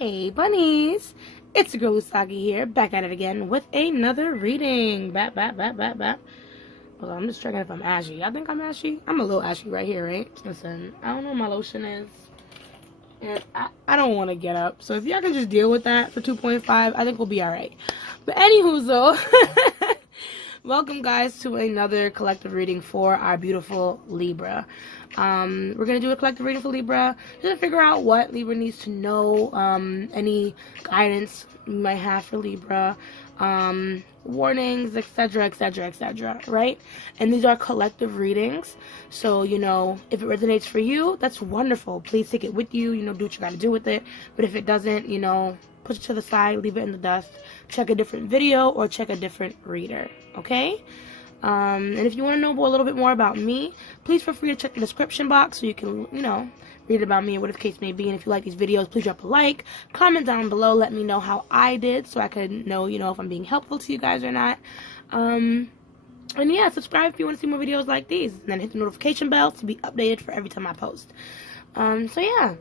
Hey bunnies, it's your girl Usagi here, back at it again with another reading. Hold on, I'm just checking if I'm ashy. I think I'm ashy. I'm a little ashy right here, right? Listen, I don't know what my lotion is. And I don't want to get up. So if y'all can just deal with that for 2.5, I think we'll be alright. But anywho, so welcome guys to another collective reading for our beautiful Libra. We're going to do a collective reading for Libra just to figure out what Libra needs to know, any guidance you might have for Libra, warnings, etc, etc, etc, right? And these are collective readings, so you know, if it resonates for you, that's wonderful. Please take it with you, you know, do what you got to do with it. But if it doesn't, you know, push it to the side, leave it in the dust, check a different video or check a different reader, okay? And if you want to know a little bit more about me, please feel free to check the description box so you can, you know, read about me or whatever the case may be. And if you like these videos, please drop a like, comment down below, let me know how I did so I can know, you know, if I'm being helpful to you guys or not. And yeah, subscribe if you want to see more videos like these, and then hit the notification bell to be updated for every time I post. So yeah,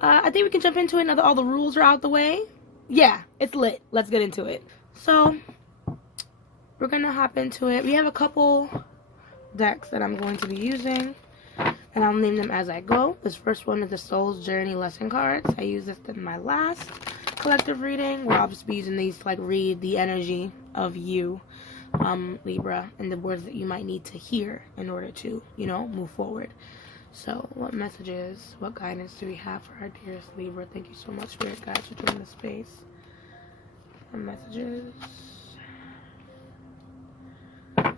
I think we can jump into it now that all the rules are out the way. Yeah, it's lit. Let's get into it. So we're gonna hop into it. We have a couple decks that I'm going to be using, and I'll name them as I go. This first one is the Soul's Journey lesson cards. I used this in my last collective reading, where I'll just be using these to like read the energy of you, Libra, and the words that you might need to hear in order to, you know, move forward. So what messages, what guidance do we have for our dearest Libra? Thank you so much, Spirit Guides, for doing the space. What messages? What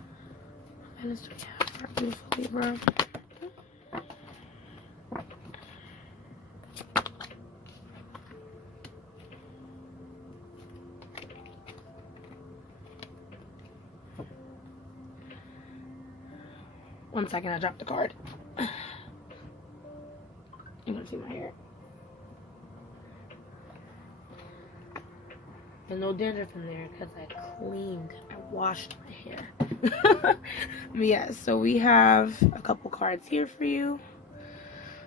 guidance do we have for our beautiful Libra? One second, I dropped the card. You don't see my hair. There's no dandruff in there because I washed my hair. Yeah, so we have a couple cards here for you.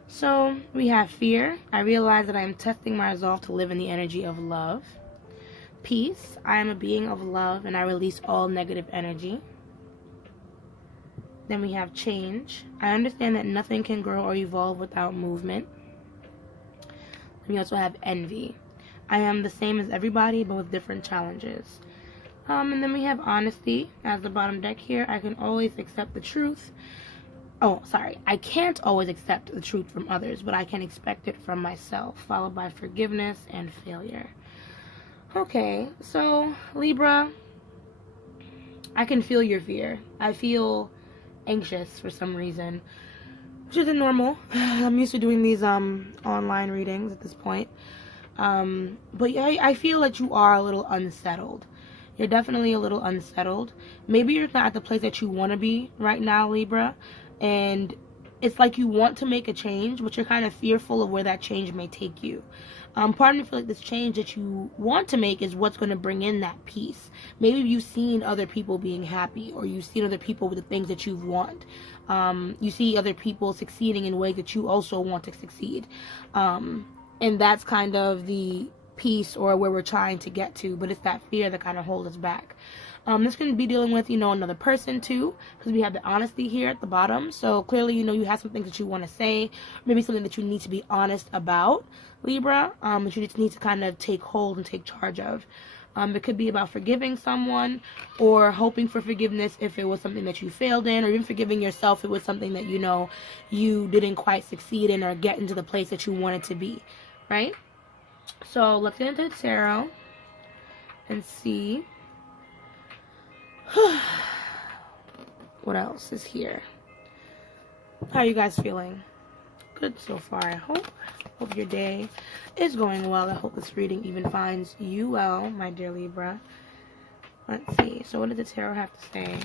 So we have fear. I realize that I am testing my resolve to live in the energy of love. Peace. I am a being of love and I release all negative energy. Then we have change. I understand that nothing can grow or evolve without movement. And we also have envy. I am the same as everybody, but with different challenges. And then we have honesty as the bottom deck here. I can always accept the truth. Oh, sorry. I can't always accept the truth from others, but I can expect it from myself, followed by forgiveness and failure. Okay, so Libra, I can feel your fear. I feel anxious for some reason, which isn't normal. I'm used to doing these online readings at this point, but yeah, I feel that you are a little unsettled. You're definitely a little unsettled. Maybe you're not at the place that you want to be right now, Libra, and it's like you want to make a change, but you're kind of fearful of where that change may take you. Part of me feels like this change that you want to make is what's going to bring in that peace. Maybe you've seen other people being happy, or you've seen other people with the things that you want. You see other people succeeding in ways that you also want to succeed. And that's kind of the peace or where we're trying to get to, but it's that fear that kind of holds us back. This can be dealing with, you know, another person too, because we have the honesty here at the bottom. So clearly, you know, you have some things that you want to say, maybe something that you need to be honest about, Libra, that you just need to kind of take hold and take charge of. It could be about forgiving someone, or hoping for forgiveness if it was something that you failed in, or even forgiving yourself if it was something that, you know, you didn't quite succeed in or get into the place that you wanted to be, right? So let's get into the tarot and see what else is here. How are you guys feeling? Good so far, I hope. Hope your day is going well. I hope this reading even finds you well, my dear Libra. Let's see. So what does the tarot have to say?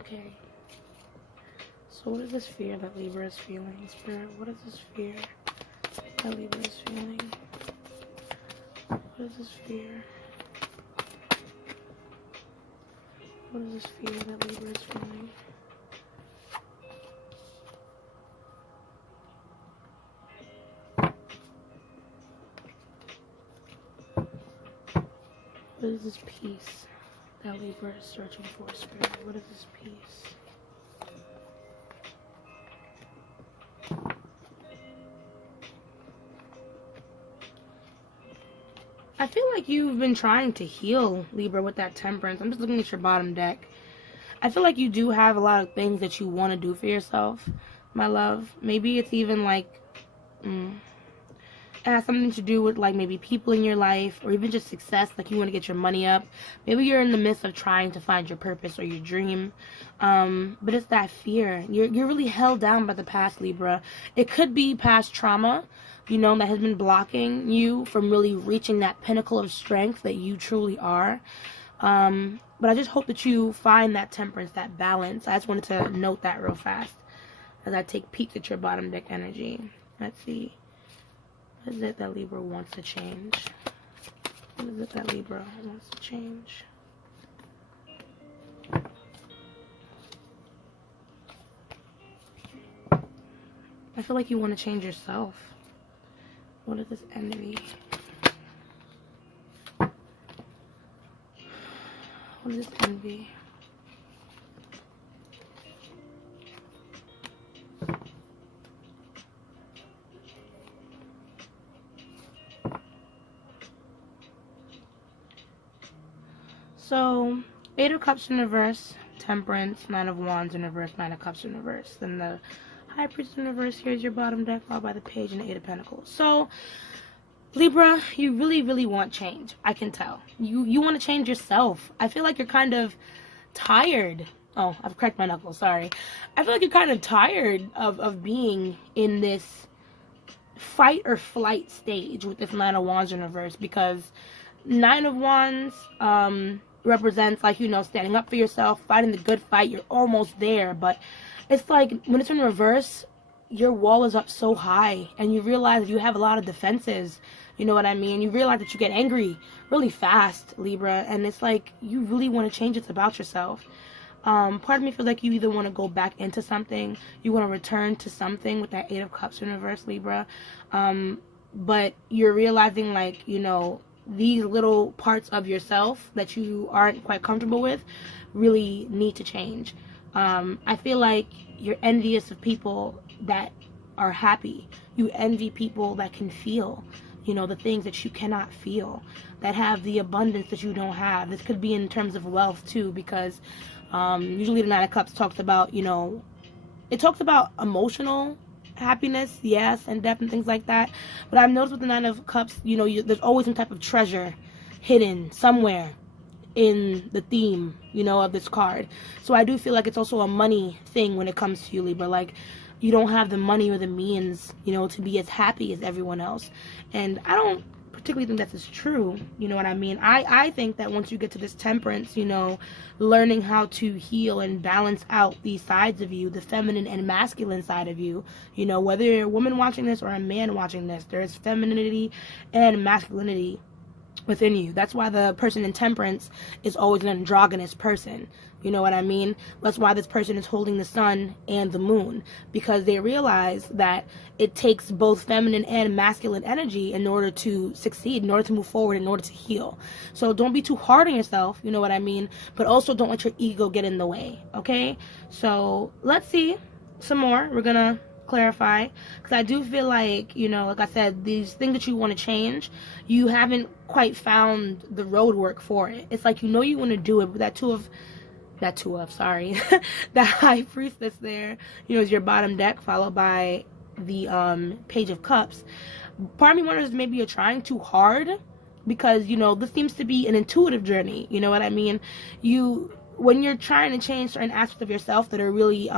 Okay. So what is this fear that Libra is feeling? Spirit, what is this fear that Libra is feeling? What is this fear? What is this fear that Libra is feeling? What is this peace that Libra is searching for, Spirit? What is this peace? I feel like you've been trying to heal, Libra, with that Temperance. I'm just looking at your bottom deck. I feel like you do have a lot of things that you want to do for yourself, my love. Maybe it's even like... it has something to do with like maybe people in your life, or even just success, like you want to get your money up. Maybe you're in the midst of trying to find your purpose or your dream, but it's that fear. You're really held down by the past, Libra. It could be past trauma, you know, that has been blocking you from really reaching that pinnacle of strength that you truly are. But I just hope that you find that temperance, that balance. I just wanted to note that real fast as I take peeks at your bottom deck energy. Let's see. What is it that Libra wants to change? What is it that Libra wants to change? I feel like you want to change yourself. What is this envy? What is this envy? So, 8 of Cups in reverse, Temperance, 9 of Wands in reverse, 9 of Cups in reverse. Then the High Priestess in reverse, here's your bottom deck, followed by the Page and the 8 of Pentacles. So, Libra, you really, really want change. I can tell. You want to change yourself. I feel like you're kind of tired. Oh, I've cracked my knuckles, sorry. I feel like you're kind of tired of being in this fight or flight stage with this 9 of Wands in reverse, because 9 of Wands, represents, like, you know, standing up for yourself, fighting the good fight. You're almost there, but it's like when it's in reverse, your wall is up so high and you realize that you have a lot of defenses, you know what I mean? You realize that you get angry really fast, Libra, and it's like you really want to change. It's about yourself. Part of me feels like you either want to go back into something, you want to return to something with that 8 of Cups in reverse, Libra, but you're realizing, like, you know, these little parts of yourself that you aren't quite comfortable with really need to change. I feel like you're envious of people that are happy. You envy people that can feel, you know, the things that you cannot feel, that have the abundance that you don't have. This could be in terms of wealth too, because usually the 9 of Cups talks about, you know, it talks about emotional happiness, yes, and depth and things like that. But I've noticed with the 9 of Cups, you know, there's always some type of treasure hidden somewhere in the theme, you know, of this card. So I do feel like it's also a money thing when it comes to you, Libra. Like, you don't have the money or the means, you know, to be as happy as everyone else. And I don't particularly think that's true, you know what I mean? I think that once you get to this Temperance, you know, learning how to heal and balance out these sides of you, the feminine and masculine side of you, you know, whether you're a woman watching this or a man watching this, there is femininity and masculinity within you. That's why the person in Temperance is always an androgynous person. You know what I mean? That's why this person is holding the sun and the moon, because they realize that it takes both feminine and masculine energy in order to succeed, in order to move forward, in order to heal. So don't be too hard on yourself, you know what I mean? But also don't let your ego get in the way, okay? So let's see some more. We're gonna clarify, because I do feel like, you know, like I said, these things that you want to change, you haven't quite found the road work for it. It's like, you know, you want to do it, but the High Priestess there, you know, is your bottom deck, followed by the Page of Cups. Part of me wonders maybe you're trying too hard, because, you know, this seems to be an intuitive journey, you know what I mean? When you're trying to change certain aspects of yourself that are really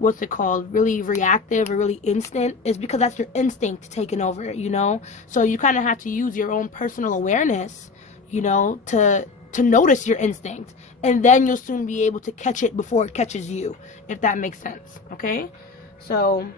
really reactive or really instant, is because that's your instinct taking over, you know? So you kind of have to use your own personal awareness, you know, to notice your instinct, and then you'll soon be able to catch it before it catches you, if that makes sense, okay? So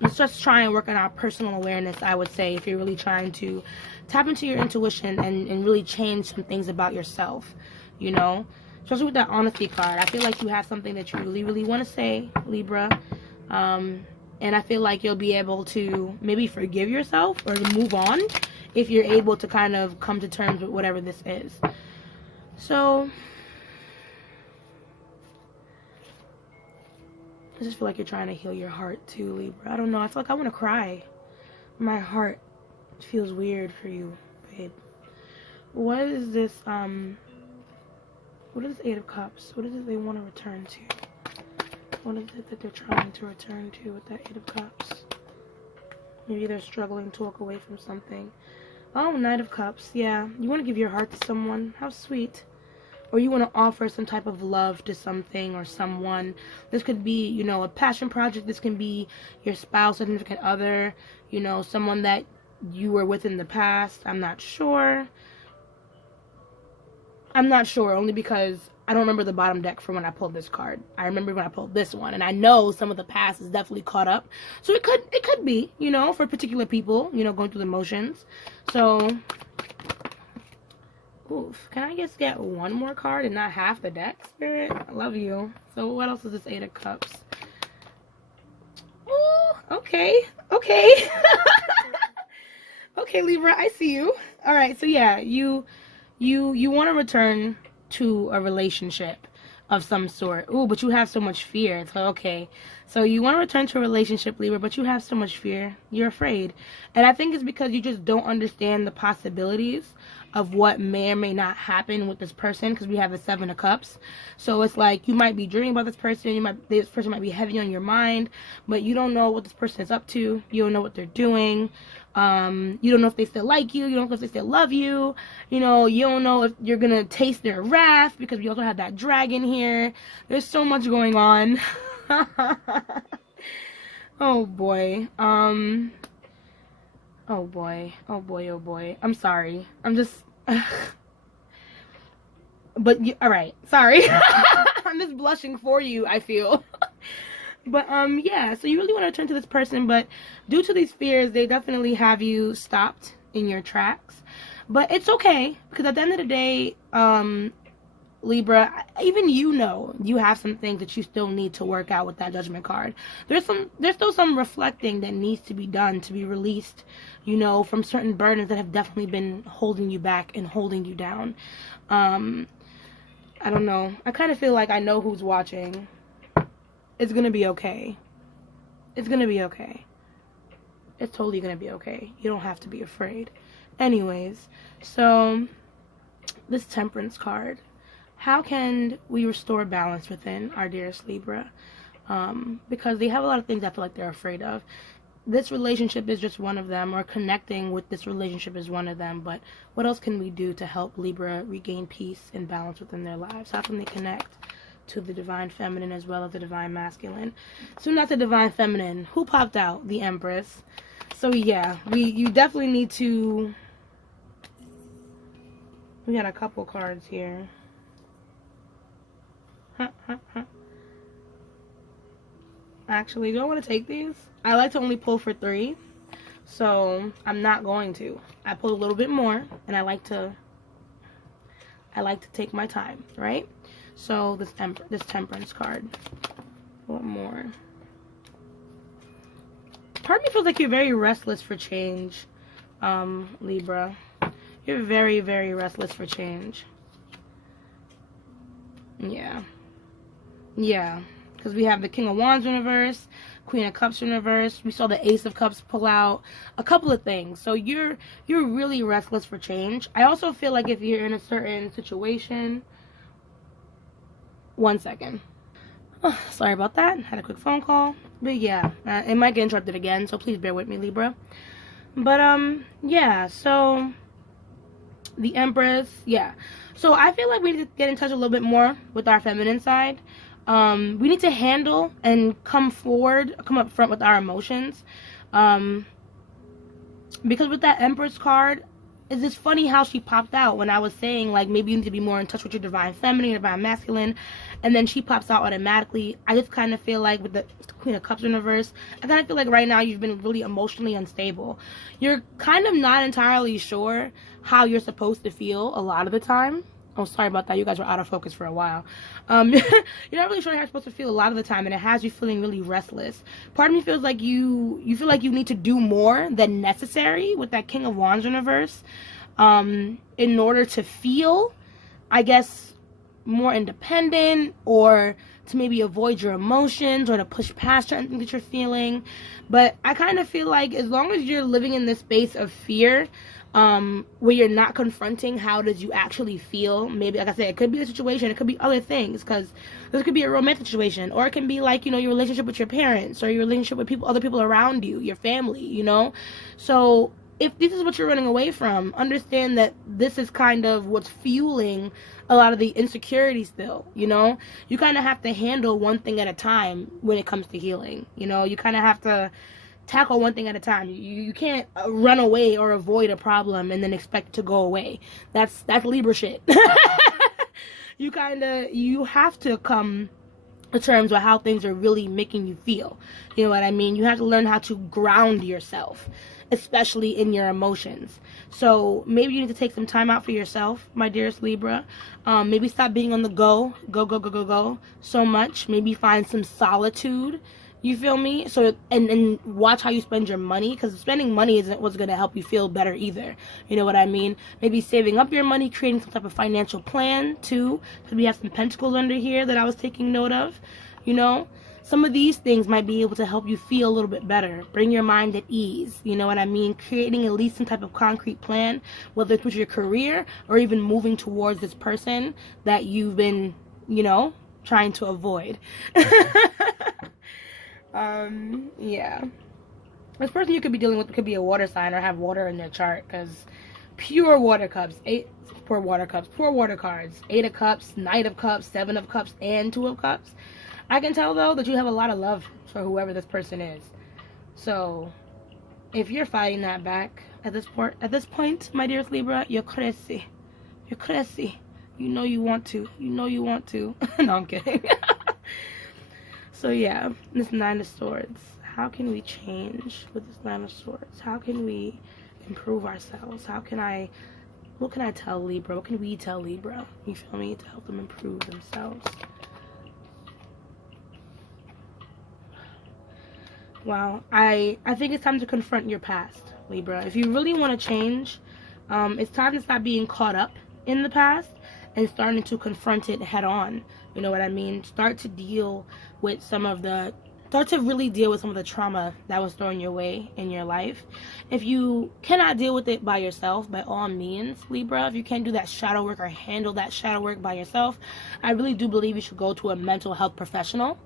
let's just try and work on our personal awareness, I would say, if you're really trying to tap into your intuition and really change some things about yourself, you know? Especially with that honesty card. I feel like you have something that you really, really want to say, Libra. And I feel like you'll be able to maybe forgive yourself or move on if you're able to kind of come to terms with whatever this is. So, I just feel like you're trying to heal your heart too, Libra. I don't know. I feel like I want to cry. My heart feels weird for you, babe. What is this, what is Eight of Cups? What is it they want to return to? What is it that they're trying to return to with that Eight of Cups? Maybe they're struggling to walk away from something. Oh, Knight of Cups. Yeah, you want to give your heart to someone. How sweet. Or you want to offer some type of love to something or someone. This could be, you know, a passion project. This can be your spouse, significant other, you know, someone that you were with in the past. I'm not sure. Only because I don't remember the bottom deck from when I pulled this card. I remember when I pulled this one, and I know some of the past is definitely caught up. So it could be, you know, for particular people, you know, going through the motions. So, oof, can I just get one more card and not half the deck, Spirit? I love you. So what else is this Eight of Cups? Oh, okay. Okay, Libra, I see you. All right, so yeah, you want to return to a relationship of some sort. Ooh, but you have so much fear. It's like, okay, so you want to return to a relationship, Libra, but you have so much fear. You're afraid. And I think it's because you just don't understand the possibilities of what may or may not happen with this person, because we have the Seven of Cups. So it's like you might be dreaming about this person. This person might be heavy on your mind, but you don't know what this person is up to. You don't know what they're doing. You don't know if they still like you. You don't know if they still love you. You know, you don't know if you're going to taste their wrath, because we also have that dragon here. There's so much going on. Oh, boy. Oh, boy. Oh, boy. Oh, boy. I'm sorry. I'm just... But, all right. Sorry. I'm just blushing for you, I feel. But, yeah, so you really want to turn to this person, but due to these fears, they definitely have you stopped in your tracks. But it's okay, because at the end of the day, Libra, even you know you have some things that you still need to work out with that Judgment card. There's still some reflecting that needs to be done to be released, you know, from certain burdens that have definitely been holding you back and holding you down. I don't know. I kind of feel like I know who's watching. It's gonna be okay. It's gonna be okay. It's totally gonna be okay. You don't have to be afraid. Anyways, so this Temperance card. How can we restore balance within our dearest Libra? Because they have a lot of things I feel like they're afraid of. This relationship is just one of them, or connecting with this relationship is one of them. But what else can we do to help Libra regain peace and balance within their lives? How can they connect to the Divine Feminine as well as the Divine Masculine? So not the Divine Feminine. Who popped out? The Empress. So yeah, you definitely need to... We got a couple cards here. Actually, do I want to take these? I like to only pull for 3, so I'm not going to. I pull a little bit more, and I like to take my time, right? So this Temperance card. What more? Part of me feels like you're very restless for change, Libra. You're very, very restless for change. Yeah. Yeah. Because we have the King of Wands in reverse, Queen of Cups in reverse. We saw the Ace of Cups pull out. A couple of things. So you're really restless for change. I also feel like if you're in a certain situation... One second. Oh, sorry about that. Had a quick phone call. But yeah, it might get interrupted again, so please bear with me, Libra. But, yeah, so... The Empress, yeah. So I feel like we need to get in touch a little bit more with our feminine side. We need to handle and come up front with our emotions. Because with that Empress card, it's just funny how she popped out when I was saying, like, maybe you need to be more in touch with your Divine Feminine, your Divine Masculine. and then she pops out automatically. I just kind of feel like with the Queen of Cups in reverse, I kind of feel like right now you've been really emotionally unstable. You're kind of not entirely sure how you're supposed to feel a lot of the time. Oh, sorry about that. You guys were out of focus for a while. You're not really sure how you're supposed to feel a lot of the time, and it has you feeling really restless. Part of me feels like you feel like you need to do more than necessary with that King of Wands in reverse, in order to feel, I guess, more independent, or to maybe avoid your emotions, or to push past certain things that you're feeling. But I kind of feel like as long as you're living in this space of fear, where you're not confronting how does you actually feel, maybe, like I said, it could be a situation, it could be other things, because this could be a romantic situation, or it can be like, you know, your relationship with your parents, or your relationship with other people around you, your family, you know. So if this is what you're running away from, understand that this is kind of what's fueling a lot of the insecurity still, you know. You kind of have to handle one thing at a time when it comes to healing, you know. You kind of have to tackle one thing at a time. You can't run away or avoid a problem and then expect it to go away. That's Libra shit. You have to come to terms with how things are really making you feel. You know what I mean? You have to learn how to ground yourself, especially in your emotions. So maybe you need to take some time out for yourself, my dearest Libra. Maybe stop being on the go so much. Maybe find some solitude. You feel me? So, and watch how you spend your money, because spending money isn't what's going to help you feel better either. You know what I mean? Maybe saving up your money, creating some type of financial plan too, because we have some pentacles under here that I was taking note of. You know, some of these things might be able to help you feel a little bit better, bring your mind at ease. You know what I mean? Creating at least some type of concrete plan, whether it's with your career or even moving towards this person that you've been, you know, trying to avoid. Yeah. This person you could be dealing with could be a water sign or have water in their chart, because pure water cups, pure water cards, 8 of cups, Knight of cups, 7 of cups, and 2 of cups. I can tell though that you have a lot of love for whoever this person is. So if you're fighting that back at this point, my dearest Libra, you're crazy. You're crazy. You know you want to. You know you want to. No, I'm kidding. So yeah, this 9 of Swords. How can we change with this 9 of Swords? How can we improve ourselves? What can I tell Libra? What can we tell Libra? You feel me? To help them improve themselves. Wow, I think it's time to confront your past, Libra. If you really want to change, it's time to stop being caught up in the past and starting to confront it head on. You know what I mean? Start to really deal with some of the trauma that was thrown your way in your life. If you cannot deal with it by yourself, by all means, Libra, if you can't do that shadow work or handle that shadow work by yourself, I really do believe you should go to a mental health professional.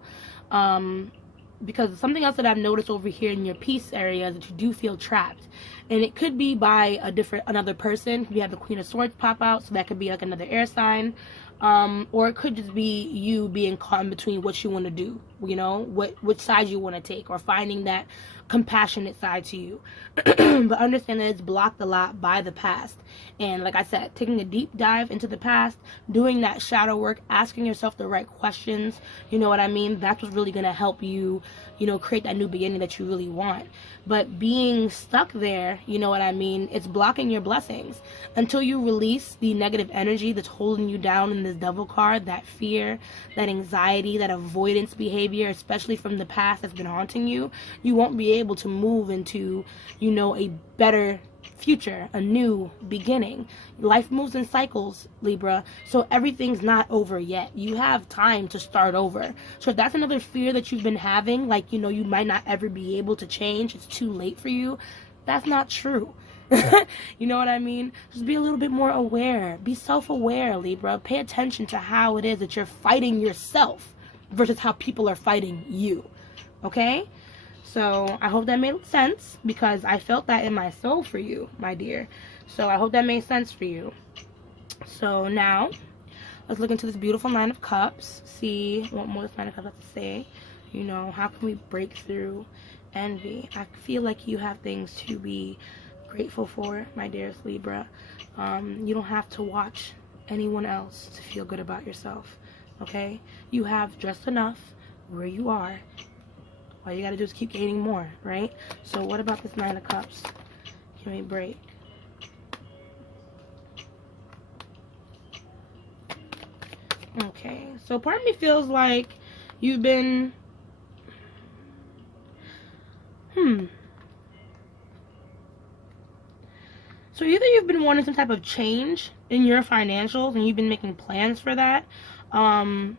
Because something else that I've noticed over here in your peace area is that you do feel trapped. And it could be by another person. You have the Queen of Swords pop out, so that could be like another air sign. Or it could just be you being caught in between what you want to do, you know, which side you want to take, or finding that compassionate side to you. But understand that it's blocked a lot by the past. And like I said, taking a deep dive into the past, doing that shadow work, asking yourself the right questions, you know what I mean? That's what's really going to help you, you know, create that new beginning that you really want. But being stuck there, you know what I mean, it's blocking your blessings. Until you release the negative energy that's holding you down in this Devil card, that fear, that anxiety, that avoidance behavior, especially from the past that's been haunting you, you won't be able to move into, you know, a better future, a new beginning. Life moves in cycles, Libra, so everything's not over yet. You have time to start over. So if that's another fear that you've been having, like, you know, you might not ever be able to change, it's too late for you, that's not true. You know what I mean? Just be a little bit more aware. Be self-aware, Libra. Pay attention to how it is that you're fighting yourself versus how people are fighting you. Okay? So I hope that made sense, because I felt that in my soul for you, my dear. So I hope that made sense for you. So now, let's look into this beautiful 9 of Cups. See what more this 9 of Cups has to say. You know, how can we break through envy? I feel like you have things to be grateful for, my dearest Libra. You don't have to watch anyone else to feel good about yourself. okay? You have just enough where you are. All you gotta do is keep gaining more, right? So what about this Nine of Cups? Give me a break. Okay, so part of me feels like you've been, So either you've been wanting some type of change in your financials and you've been making plans for that. You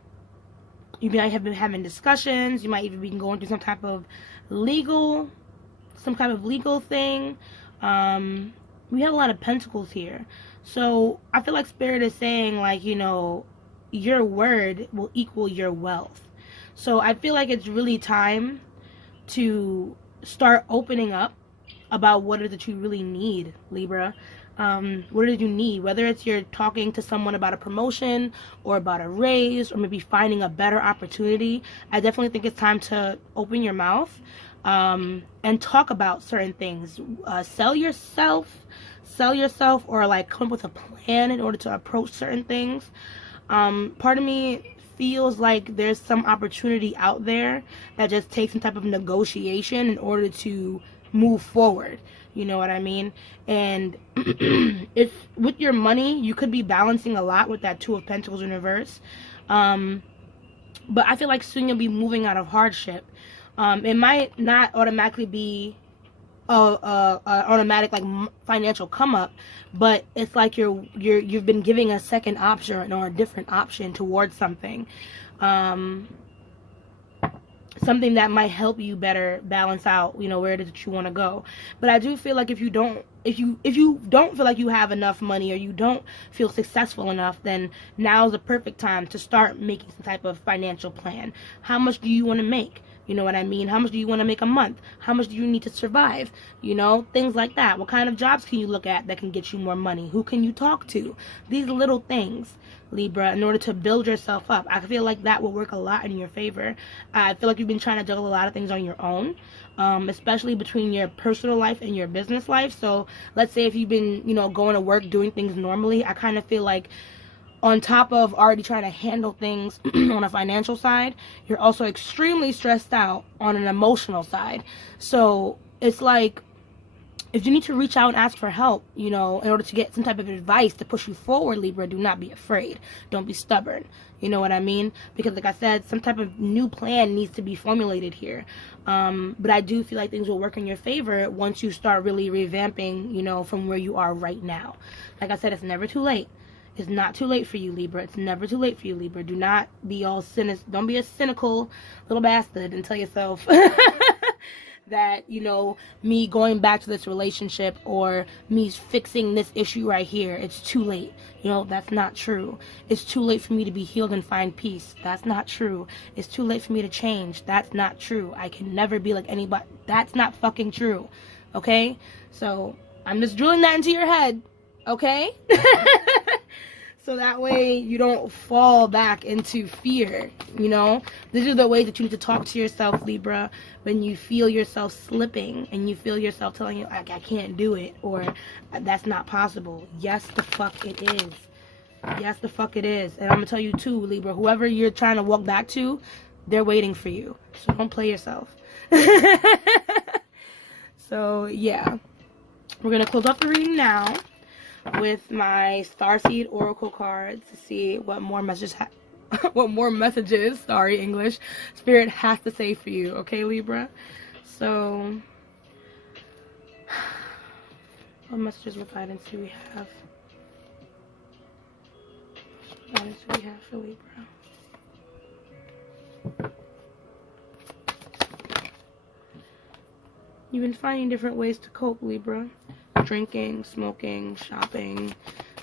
might have been having discussions. You might even be going through some type of legal thing. We have a lot of pentacles here. So I feel like Spirit is saying, like, you know, your word will equal your wealth. So I feel like it's really time to start opening up about what it is that you really need, Libra. What did you need? Whether it's you're talking to someone about a promotion or about a raise or maybe finding a better opportunity, I definitely think it's time to open your mouth and talk about certain things. Sell yourself, or like come up with a plan in order to approach certain things. Part of me feels like there's some opportunity out there that just takes some type of negotiation in order to move forward. You know what I mean? And if with your money, you could be balancing a lot with that Two of Pentacles in reverse. But I feel like soon you'll be moving out of hardship. It might not automatically be automatic like financial come up, but it's like you've been giving a second option or a different option towards something. Something that might help you better balance out, you know, where it is that you want to go. But I do feel like if you don't feel like you have enough money or you don't feel successful enough, then now's the perfect time to start making some type of financial plan. How much do you want to make? You know what I mean? How much do you want to make a month? How much do you need to survive? You know, things like that. What kind of jobs can you look at that can get you more money? Who can you talk to? These little things, Libra, in order to build yourself up. I feel like that will work a lot in your favor. I feel like you've been trying to juggle a lot of things on your own, especially between your personal life and your business life. So let's say if you've been, you know, going to work, doing things normally, I kind of feel like on top of already trying to handle things on a financial side, you're also extremely stressed out on an emotional side. So it's like, if you need to reach out and ask for help, you know, in order to get some type of advice to push you forward, Libra, do not be afraid. Don't be stubborn. You know what I mean? Because like I said, some type of new plan needs to be formulated here. But I do feel like things will work in your favor once you start really revamping, you know, from where you are right now. Like I said, it's never too late. It's not too late for you, Libra. It's never too late for you, Libra. Do not be all cynical. Don't be a cynical little bastard and tell yourself that, you know, me going back to this relationship or me fixing this issue right here, it's too late. You know, that's not true. It's too late for me to be healed and find peace. That's not true. It's too late for me to change. That's not true. I can never be like anybody. That's not fucking true. Okay? So, I'm just drilling that into your head. Okay? So that way you don't fall back into fear, you know? These are the ways that you need to talk to yourself, Libra, when you feel yourself slipping and you feel yourself telling you, like, I can't do it, or that's not possible. Yes, the fuck it is. Yes, the fuck it is. And I'm going to tell you too, Libra, whoever you're trying to walk back to, they're waiting for you. So don't play yourself. So, yeah. We're going to close off the reading now with my Starseed Oracle cards to see what more messages sorry, English, Spirit has to say for you, okay, Libra? So, what messages, what guidance do we have? What guidance do we have for Libra? You've been finding different ways to cope, Libra. Drinking, smoking, shopping,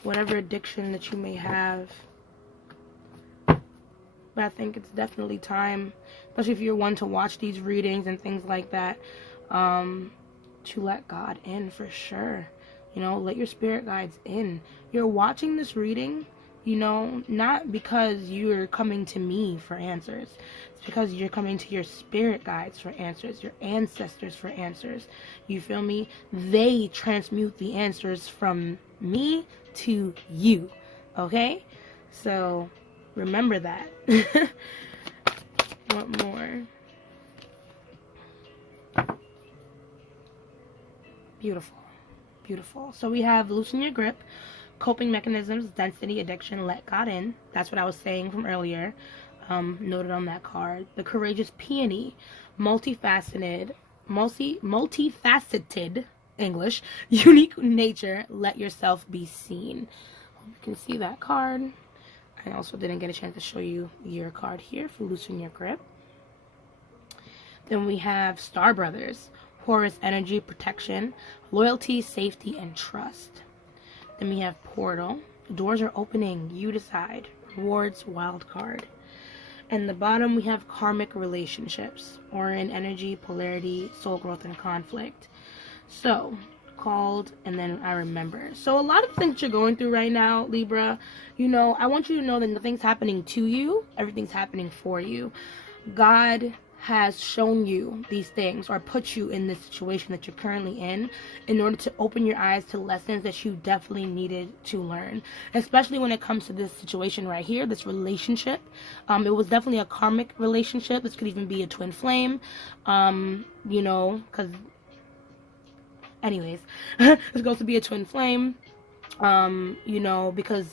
whatever addiction that you may have. But I think it's definitely time, especially if you're one to watch these readings and things like that, to let God in for sure. You know, let your spirit guides in. You're watching this reading, you know, not because you're coming to me for answers. It's because you're coming to your spirit guides for answers, your ancestors for answers. You feel me? They transmute the answers from me to you. Okay? So, Remember that. What more? Beautiful. Beautiful. So we have loosen your grip, coping mechanisms, density, addiction, let God in. That's what I was saying from earlier. Noted on that card. The courageous peony, multifaceted English, unique nature, let yourself be seen. Hope you can see that card. I also didn't get a chance to show you your card here for loosen your grip. Then we have Star Brothers, Horus energy, protection, loyalty, safety, and trust. Then we have Portal, doors are opening, you decide, rewards, wild card. And the bottom we have karmic relationships, Orion energy, polarity, soul growth, and conflict. So, called, and then I remember. So a lot of things you're going through right now, Libra, you know, I want you to know that nothing's happening to you, everything's happening for you. God has shown you these things or put you in this situation that you're currently in order to open your eyes to lessons that you definitely needed to learn, especially when it comes to this situation right here, this relationship. It was definitely a karmic relationship. This could even be a twin flame, you know, because anyways, it's going to be a twin flame, you know, because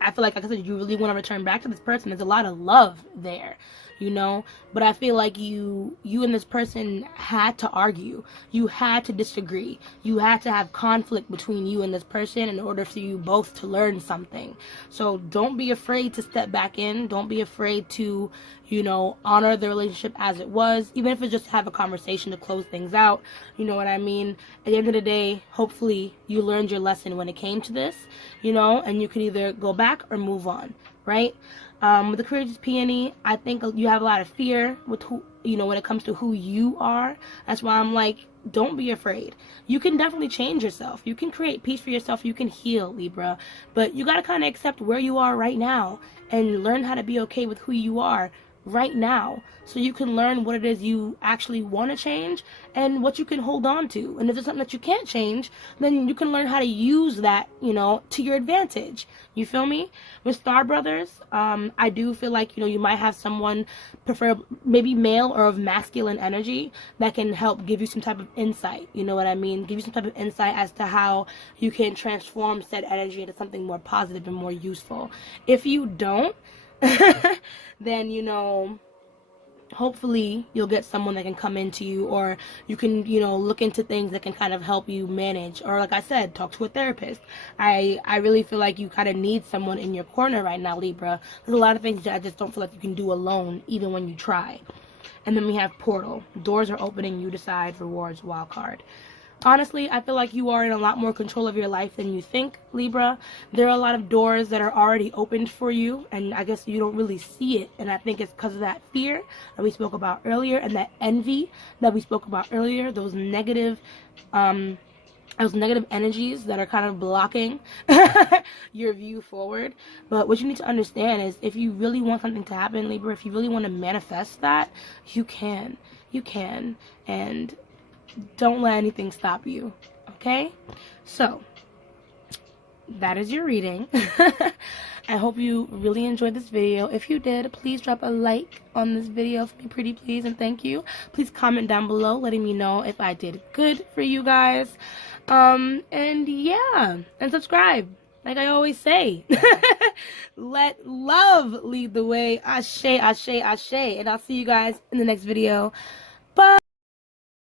I feel like I said, you really want to return back to this person. There's a lot of love there, you know, but I feel like you and this person had to argue. You had to disagree. You had to have conflict between you and this person in order for you both to learn something. So don't be afraid to step back in. Don't be afraid to, you know, honor the relationship as it was, even if it's just to have a conversation to close things out. You know what I mean? At the end of the day, hopefully you learned your lesson when it came to this, you know, and you could either go back or move on, right? With the courageous peony, I think you have a lot of fear with who, you know, when it comes to who you are. That's why I'm like, don't be afraid. You can definitely change yourself. You can create peace for yourself. You can heal, Libra. But you got to kind of accept where you are right now and learn how to be okay with who you are right now, so you can learn what it is you actually want to change and what you can hold on to. And if there's something that you can't change, then you can learn how to use that, you know, to your advantage. You feel me? With Star Brothers, I do feel like, you know, you might have someone, prefer maybe male or of masculine energy, that can help give you some type of insight. You know what I mean? Give you some type of insight as to how you can transform said energy into something more positive and more useful. If you don't, then, you know, hopefully you'll get someone that can come into you, or you can, you know, look into things that can kind of help you manage, or like I said, talk to a therapist. I really feel like you kind of need someone in your corner right now, Libra. There's a lot of things that I just don't feel like you can do alone, even when you try. And then we have Portal, doors are opening, you decide, rewards, wild card. Honestly, I feel like you are in a lot more control of your life than you think, Libra. There are a lot of doors that are already opened for you, and I guess you don't really see it. And I think it's because of that fear that we spoke about earlier, and that envy that we spoke about earlier. Those negative energies that are kind of blocking your view forward. But what you need to understand is, if you really want something to happen, Libra, if you really want to manifest that, you can. You can. And don't let anything stop you, okay? So, that is your reading. I hope you really enjoyed this video. If you did, please drop a like on this video for me, pretty please, and thank you. Please comment down below letting me know if I did good for you guys. And yeah, and subscribe, like I always say. Let love lead the way. Ashe, ashe, ashe. And I'll see you guys in the next video.